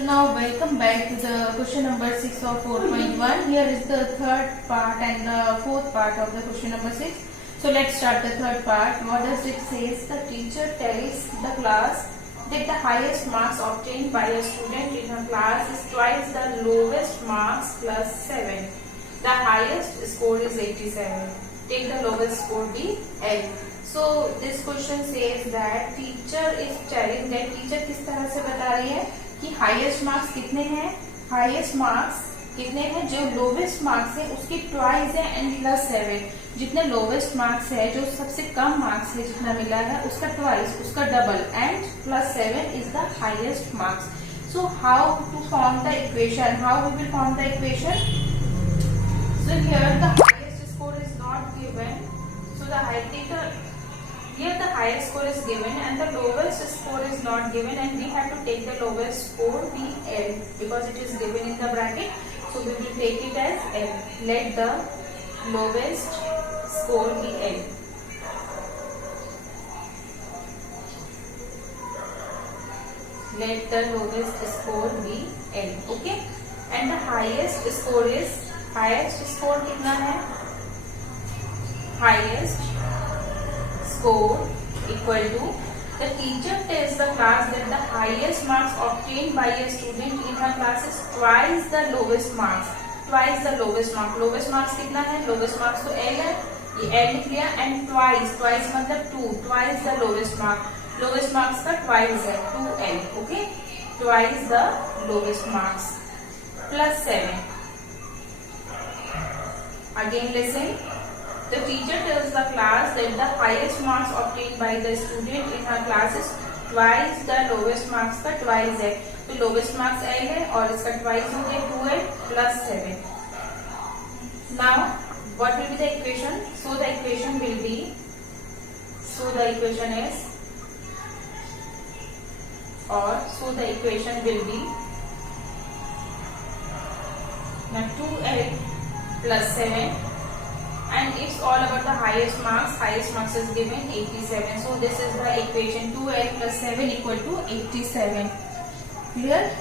So now welcome back to the question number 6 of 4.1. Here is the third part and the fourth part of the question number 6. So let's start the third part. What does it say? The teacher tells the class that the highest marks obtained by a student in a class is twice the lowest marks plus 7. The highest score is 87. Take the lowest score be L. So this question says that teacher is telling that teacher किस तरह से बता रही है कि highest marks कितने हैं, highest marks कितने हैं, जो लोवेस्ट मार्क्स है उसके ट्वाइस है एंड प्लस 7. जितने लोवेस्ट मार्क्स है, जो सबसे कम मार्क्स है जितना मिला है उसका ट्वाइस, उसका double and plus 7 is the highest marks. So how to form the equation, how we will form the equation? So here the highest score is not given, so the here the highest score is given and the lowest score is not given, and we have to take the lowest score be L because it is given in the bracket. So we will take it as L. Let the lowest score be L. Let the lowest score be L. Okay. And the highest score is, highest score कितना है? Highest score equal to, the teacher tells the class that the highest marks obtained by a student in her class is twice the lowest marks. Twice the lowest mark. Lowest marks कितना है? Lowest marks तो L है, ये L लिख लिया, and twice, twice मतलब 2, twice the lowest mark. Lowest marks का twice है 2L. Okay, twice the lowest marks plus 7. Again listen. The teacher tells the class that the highest marks obtained by the student in her class is twice the lowest marks का twice है, तो lowest marks L है और इसका twice हो गया 2L plus 7. Now what will be the equation? So the equation will be, so the equation is, or so the equation will be, now 2L plus 7. And it's all about the highest marks. Highest marks is given 87. So this is the equation, 2L plus 7 equal to 87. Clear?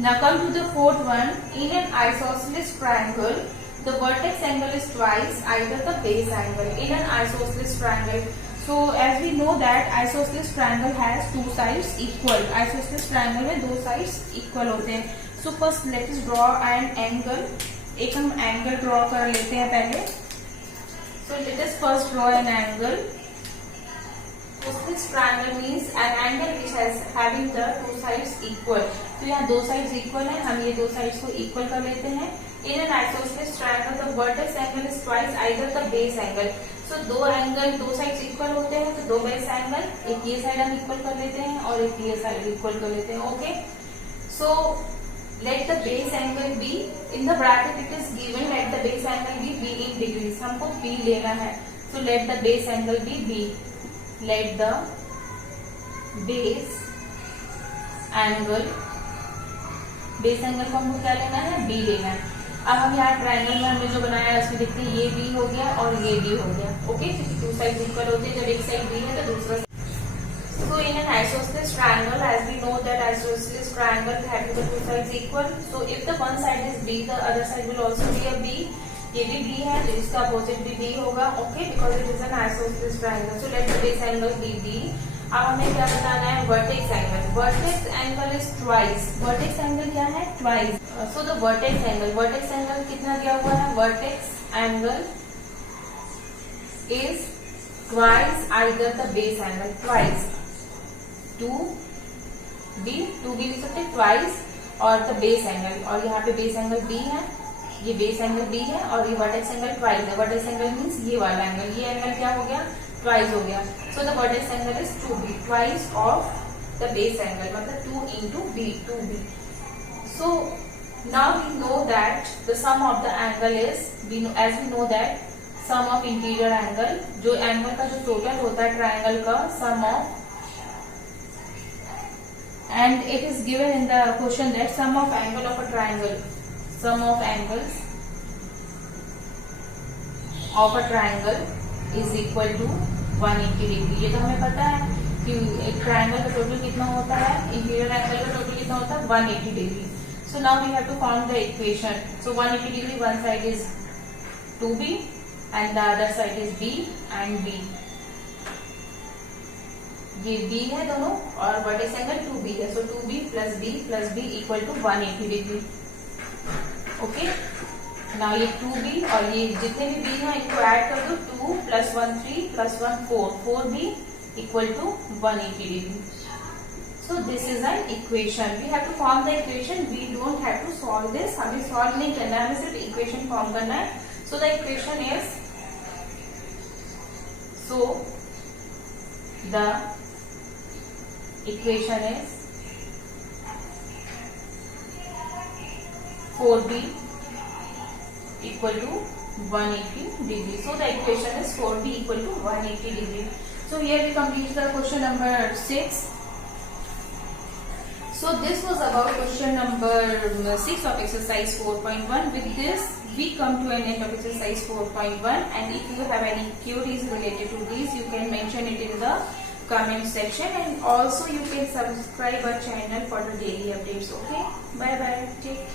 Now come to the fourth one. In an isosceles triangle, the vertex angle is twice either the base angle. In an isosceles triangle, so as we know that isosceles triangle has two sides equal. Isosceles triangle में दो sides equal होते हैं. So first let us draw an angle. एक हम angle draw कर लेते हैं पहले. So let us first draw an angle. Isosceles triangle means an angle which has having the two sides equal. तो यहाँ दो sides equal है, हम ये दो sides को equal कर लेते हैं. In an isosceles triangle, the vertex angle is twice either the base angle. So दो angle, दो sides equal होते हैं, तो दो base angle, एक ये side हम equal कर लेते हैं और एक ये side equal कर लेते हैं. Okay. So let the base angle be, in the bracket it is given, let the base angle be B in degrees. हमको B लेना है. So let the base angle be B. Let the base angle को हमको क्या लेना है? B लेना है. अब हम यहाँ ट्रायंगल में हमने जो बनाया है उसमें देखते हैं ये B हो गया और ये B हो गया. ओके, क्योंकि टू साइड इक्वल होते हैं. जब एक साइड B है तो दूसरा. So in an isosceles triangle, as we know that isosceles triangle having the two sides equal, so if the one side is B, the other side will also be a B. ये भी B है तो इसका opposite भी B होगा. Okay, because it is an isosceles triangle. So let the base angle be B. अब हमें क्या बताना है? Vertex angle. Vertex angle is twice. Vertex angle क्या है? Twice. So the vertex angle कितना दिया हुआ है? Vertex angle is twice either the base angle. Twice. 2B लिख सकते हैं twice और the base angle, और यहाँ पे base angle B है, ये base angle B है और ये vertex angle twice है. Vertex angle means ये वाला angle, ये angle क्या हो गया? Twice हो गया. So the vertex angle is 2B, twice of the base angle, मतलब 2 into B, 2B. So now we know that the sum of the angle is, as we know that sum of interior angle, जो angle का जो total होता है triangle का, sum of, and it is given in the question that sum of angle of a triangle, sum of angles of a triangle is equal to 180 degree. ये तो हमें पता है. कि एक ट्राइंगल का टोटल कितना होता है, इंटीरियर एंगल का टोटल कितना होता है 180 degree. So now we have to find the equation. So 180 degree, one side is 2b and the other side is b and b. ये b है दोनों और वर्टेक्स एंगल 2b है. So 2b plus b equal to 180 degree. Okay. Now ये 2b और ये जितने भी b हैं इनको ऐड कर दो. 2 plus 1 3 plus 1 4. 4b equal to 180 degree. So this is an equation. We have to form the equation. We don't have to solve this. हमें solve नहीं करना है, हमें सिर्फ equation form करना है. So the equation is, so the equation is 4b equal to 180 degree. So the equation is 4b equal to 180 degree. So here we complete the question number 6. So this was about question number 6 of exercise 4.1. With this, we come to an end of exercise 4.1. And if you have any queries related to this, you can mention it in the comment section. And also you can subscribe our channel for the daily updates. Okay? Bye bye. Take care.